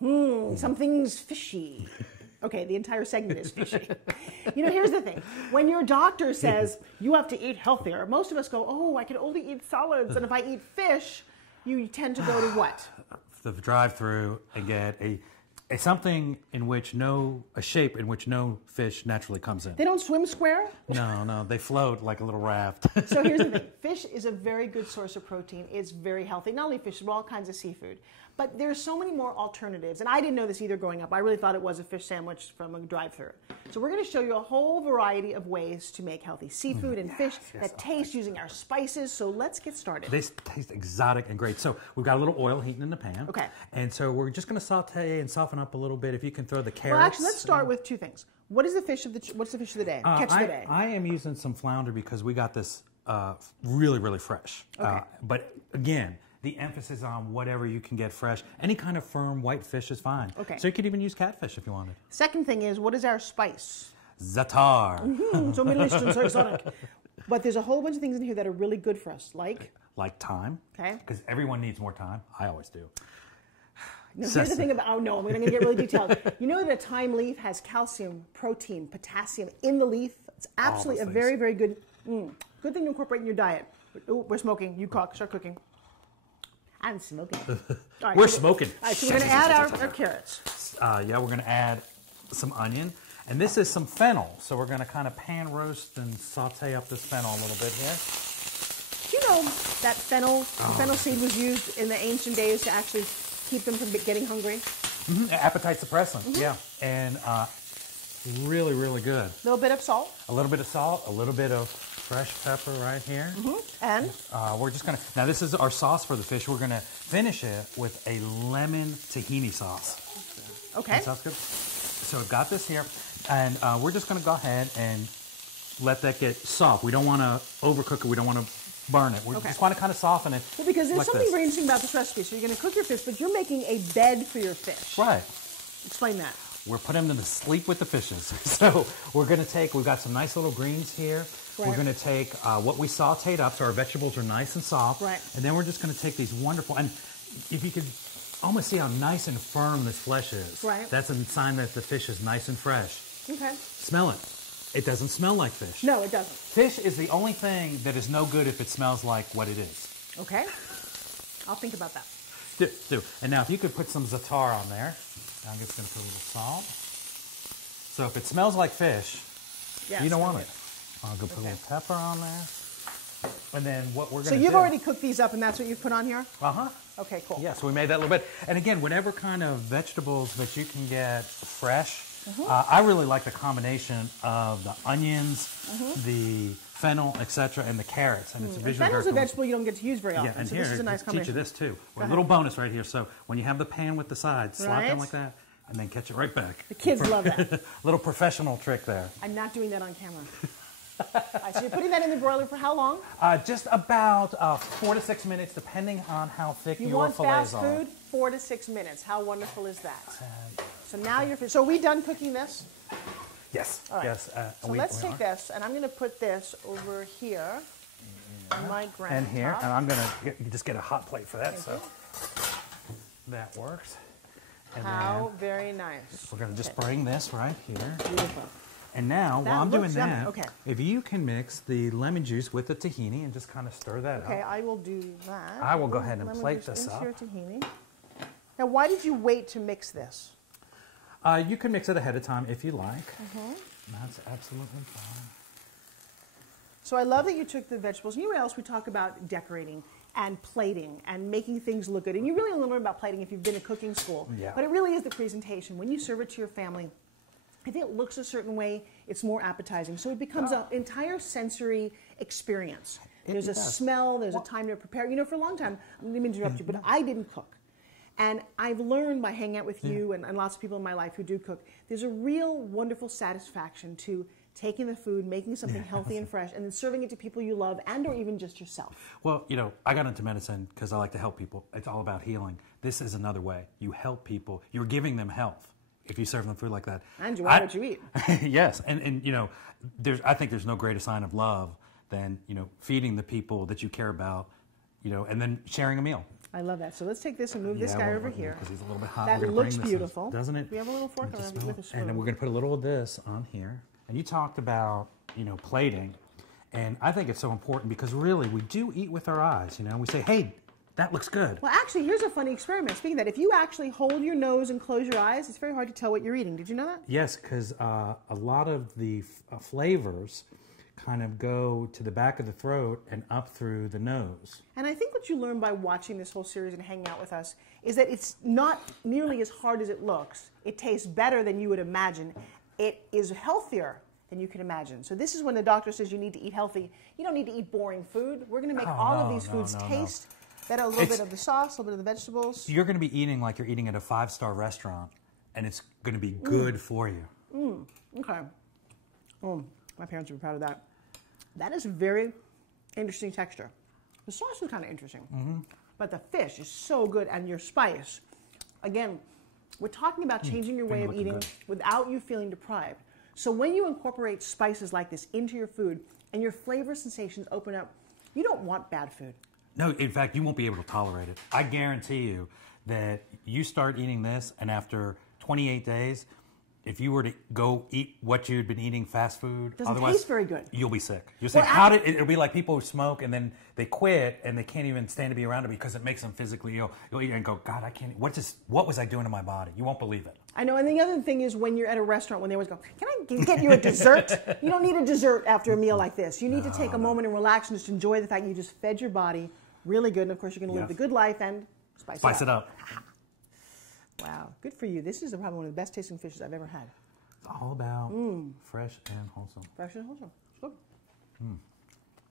Something's fishy. Okay, the entire segment is fishy. You know, here's the thing. When your doctor says you have to eat healthier, most of us go, oh, I can only eat solids. And if I eat fish, you tend to go to what? The drive-through and get a something in which a shape in which no fish naturally comes in. They don't swim square? No, they float like a little raft. So here's the thing. Fish is a very good source of protein. It's very healthy. Not only fish, but all kinds of seafood. But there's so many more alternatives. And I didn't know this either growing up. I really thought it was a fish sandwich from a drive-thru. So we're going to show you a whole variety of ways to make healthy seafood and fish that taste using our spices. So let's get started. They taste exotic and great. So we've got a little oil heating in the pan. Okay. And so we're just going to saute and soften up a little bit. If you can throw the carrots. Well, actually, let's start with two things. What's the fish of the day? Catch of the day. I am using some flounder because we got this really, really fresh. Okay. But again, the emphasis on whatever you can get fresh. Any kind of firm white fish is fine. Okay. So you could even use catfish if you wanted. Second thing is, what is our spice? Za'atar. So Middle Eastern, so exotic. But there's a whole bunch of things in here that are really good for us, like? Like thyme. Okay. Because everyone needs more thyme. I always do. Now, here's the thing about, oh no, we're going to get really detailed. You know that a thyme leaf has calcium, protein, potassium in the leaf? It's absolutely a very, very good thing to incorporate in your diet. Ooh, we're smoking. You start cooking. I'm smoking. Right, we're smoking. All right, so we're going to add our carrots. Yeah, we're going to add some onion. And this is some fennel. So we're going to kind of pan roast and saute up this fennel a little bit here. Do you know that fennel seed was used in the ancient days to actually keep them from getting hungry? Appetite suppressant, yeah. And really, really good. A little bit of salt. A little bit of salt, a little bit of fresh pepper right here. And? We're just going to, now this is our sauce for the fish. We're going to finish it with a lemon tahini sauce. Okay. That sounds good. So we've got this here, and we're just going to go ahead and let that get soft. We don't want to overcook it. We don't want to burn it. We just want to kind of soften it. Well, because there's like something very interesting about this recipe. So you're going to cook your fish, but you're making a bed for your fish. Right. Explain that. We're putting them to sleep with the fishes. So we're going to take, we've got some nice little greens here. Right. We're going to take what we sauteed up so our vegetables are nice and soft. Right. And then we're just going to take these wonderful, and if you could almost see how nice and firm this flesh is. Right. That's a sign that the fish is nice and fresh. Okay. Smell it. It doesn't smell like fish. No, it doesn't. Fish is the only thing that is no good if it smells like what it is. Okay. I'll think about that. Do. And now if you could put some za'atar on there. I'm just going to put a little salt. So if it smells like fish, you don't want it. I'll go put a little pepper on there. And then what we're going to do... So you've already cooked these up and that's what you've put on here? Uh-huh. Okay, cool. Yeah, so we made that a little bit. And again, whatever kind of vegetables that you can get fresh, I really like the combination of the onions, the fennel, etc., and the carrots. And it's a visual. Fennel's a vegetable you don't get to use very often. Yeah, and so here, this is a nice combination. teach you this too. A little bonus right here. So when you have the pan with the sides, slap them like that, and then catch it right back. The kids love that. Little professional trick there. I'm not doing that on camera. All right, so you're putting that in the broiler for how long? Just about 4 to 6 minutes, depending on how thick your fillets are. You want fast food? 4 to 6 minutes. How wonderful is that? So now you're finished. So are we done cooking this? Yes. All right. Yes. So let's take this, and I'm going to put this over here on my ground and here, top. and I'm going to just get a hot plate for that. So that works. And how very nice. We're going to just bring this right here. Beautiful. And now, while I'm doing that, okay. if you can mix the lemon juice with the tahini and just kind of stir that up. Okay, I will do that. I will go ahead and plate this up. Your tahini. Now, why did you wait to mix this? You can mix it ahead of time if you like. That's absolutely fine. So I love that you took the vegetables. You know what else we talk about? Decorating and plating and making things look good. And you really only learn about plating if you've been to cooking school. Yeah. But it really is the presentation. When you serve it to your family, if it looks a certain way, it's more appetizing. So it becomes an entire sensory experience. There's a smell, there's a time to prepare. You know, for a long time, let me interrupt you, but I didn't cook. And I've learned by hanging out with you and lots of people in my life who do cook, there's a real wonderful satisfaction to taking the food, making something healthy and fresh, and then serving it to people you love and or even just yourself. Well, you know, I got into medicine because I like to help people. It's all about healing. This is another way. You help people. You're giving them health if you serve them food like that. And you are what you eat. Yes. And you know, I think there's no greater sign of love than, you know, feeding the people that you care about, you know, and then sharing a meal. I love that. So let's take this and move this guy over here. Because he's a little bit hot. That looks beautiful. Doesn't it? We have a little fork with a spoon. And then we're going to put a little of this on here. And you talked about, plating. And I think it's so important because really we do eat with our eyes. We say, hey, that looks good. Well, actually, here's a funny experiment. Speaking of that, if you actually hold your nose and close your eyes, it's very hard to tell what you're eating. Did you know that? Yes, because a lot of the flavors kind of go to the back of the throat and up through the nose. And I think what you learn by watching this whole series and hanging out with us is that it's not nearly as hard as it looks. It tastes better than you would imagine. It is healthier than you can imagine. So this is when the doctor says you need to eat healthy. You don't need to eat boring food. We're going to make all of these foods taste better, a little bit of the sauce, a little bit of the vegetables. You're going to be eating like you're eating at a 5-star restaurant, and it's going to be good for you. Okay. Oh, my parents would be proud of that. That is a very interesting texture. The sauce is kind of interesting, but the fish is so good, and your spice. Again, we're talking about changing your way of eating without you feeling deprived. So when you incorporate spices like this into your food and your flavor sensations open up, you don't want bad food. No, in fact, you won't be able to tolerate it. I guarantee you that you start eating this, and after 28 days, if you were to go eat what you'd been eating, fast food, doesn't taste very good. You'll be sick. You'll say, how did it'll be like people who smoke and then they quit and they can't even stand to be around it because it makes them physically ill. You'll eat and go, God, I can't. What was I doing to my body? You won't believe it. I know. And the other thing is when you're at a restaurant, when they always go, can I get you a dessert? You don't need a dessert after a meal like this. You need to take a moment and relax and just enjoy the fact you just fed your body really good. And of course, you're going to live the good life and spice it up. Wow, good for you. This is probably one of the best tasting fishes I've ever had. It's all about fresh and wholesome. Fresh and wholesome. It's good.